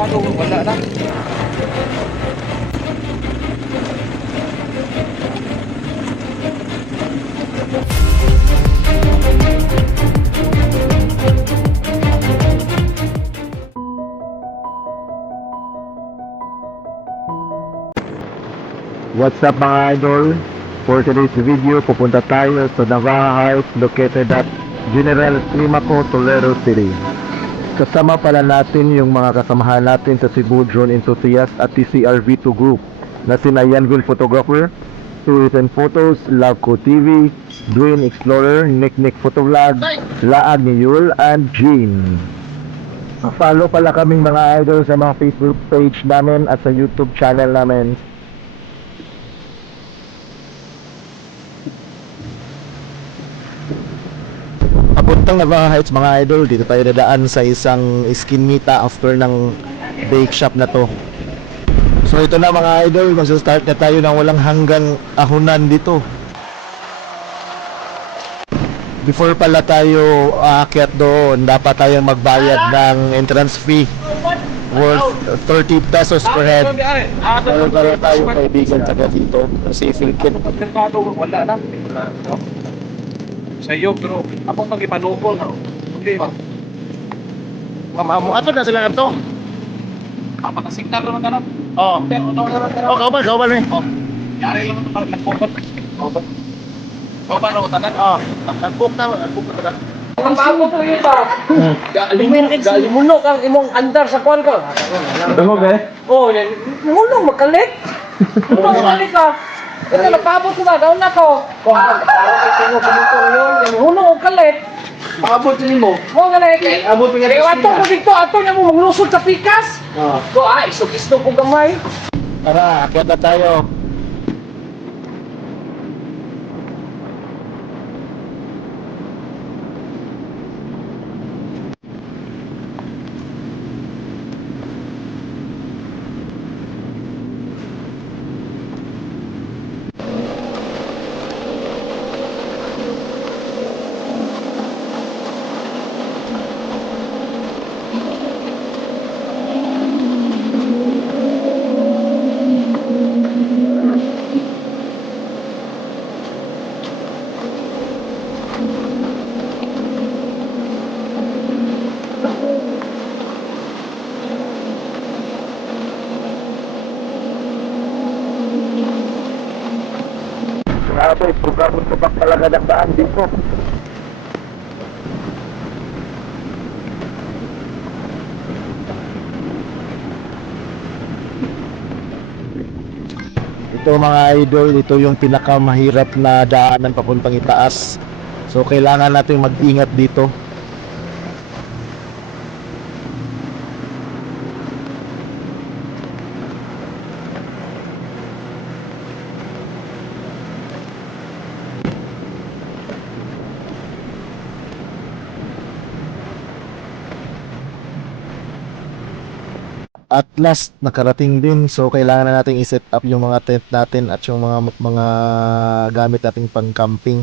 Merkado, wala na. What's up mga idol? For today's video, pupunta tayo sa Navaja Heights located at General Climaco, Toledo City. Kasama pala natin yung mga kasamahan natin sa Cebu Drone Enthusiast at TCRV2 Group na sina Yanville Photographer, Tourism Photos, Lavco TV, Green Explorer, Nick Photovlog, Laag ni Yul, and Jean. Follow pala kaming mga idol sa mga Facebook page namin at sa YouTube channel namin. Papuntang Navaja Heights mga idol, dito tayo dadaan sa isang skinita after ng bake shop na to. So ito na mga idol, magsa-start na tayo ng walang hanggang ahunan dito. Before pala tayo aakyat doon, dapat tayong magbayad ng entrance fee worth 30 pesos per head. Pero tayo kaibigan taga dito kasi Philippine. Merkado, wala na. Sa iyo, pero ako mag-ipanukol. Okay ba? Mamamu, ato na sila ato. Papakasignal naman ka na. Oh. Oh, Kauban eh. Oh. Yari lang ito, nagpukot. Kauban ako tanan. Oh, nagpuk na ta. Ang bago to yun ba? Galimuno kang imong andar sa kwan ko. Dungog eh. Oh, mulong makalit. Mulong makalit ka. Ito napabot ko ba? Daon na ko. Mulong makalit. Paabot din mo. Mo galit. Abot nga Kaya ato ko dito, ato na mo maglusod sa pikas. Ko isog-isog ko gamay. Tara, akyat na tayo. Grabe, programon ko pa talaga ng daan dito. Ito mga idol, ito yung pinakamahirap na daanan papuntang itaas. So kailangan natin mag-ingat dito. At last nakarating din, so kailangan na nating i-set up yung mga tent natin at yung mga gamit nating pang camping.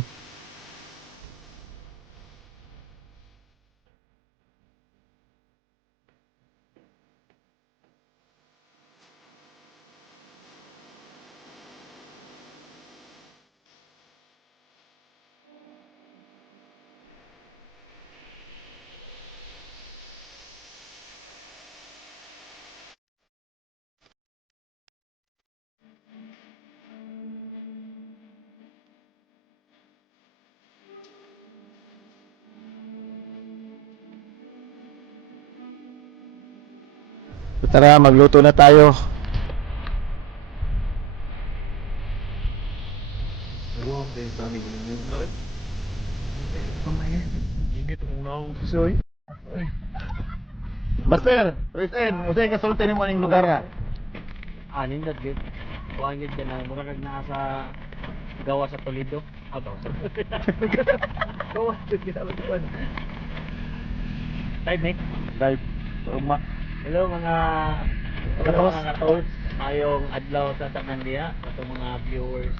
So, tara, magluto na tayo. Master, Risen, usay ka sulti nimo ning lugar ha. Nindot gid. Kuan gid na murag na sa gawa sa Toledo. Gawa sa Gawa sa Toledo. Type Nick. Drive. Uma. Hello mga toads. Mayong adlaw sa tanan diha sa mga viewers,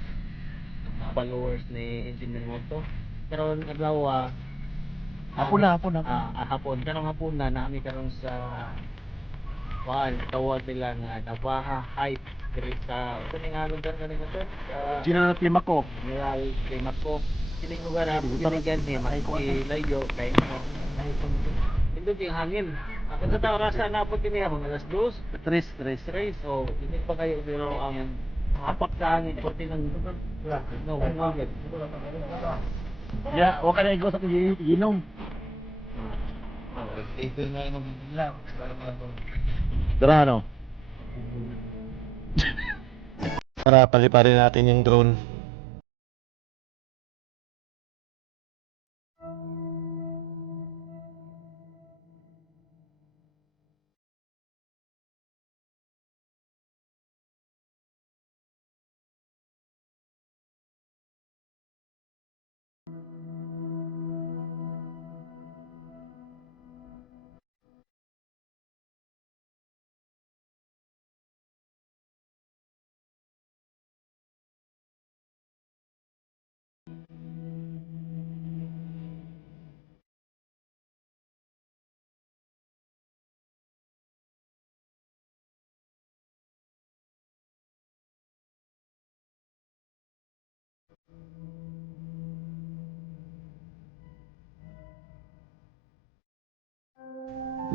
followers ni Engineer Moto. Karon adlaw Hapon na. hapon karon hapon na nami karon sa tawag nila nga Navaja Heights diri sa ito nga lugar nga nito sir General Climaco. General Climaco kining lugar na piligan ni makilayo kay mo ito yung hangin ako sa tao rasa na po kini ako alas 2 Tres. so hindi pa kayo pero ang hapak sa hangin puti ng no hangin Ya, wala ka na igos sa ginom. Ito na yung lang. Tara, ano? Tara, paliparin natin yung drone.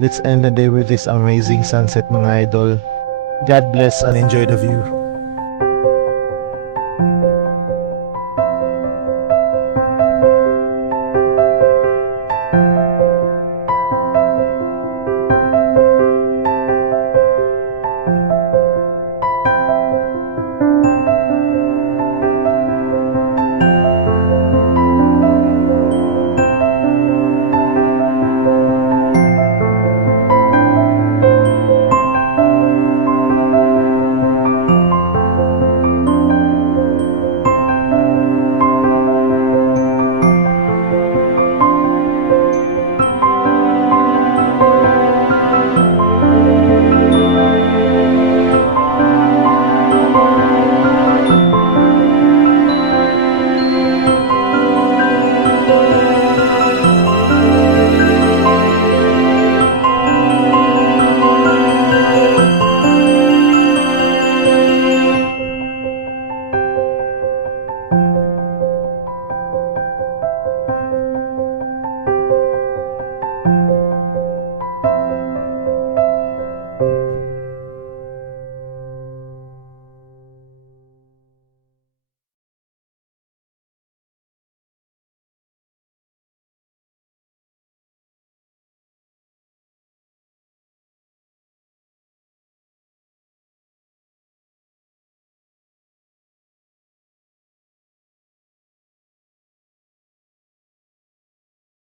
Let's end the day with this amazing sunset mga idol. God bless and enjoy the view.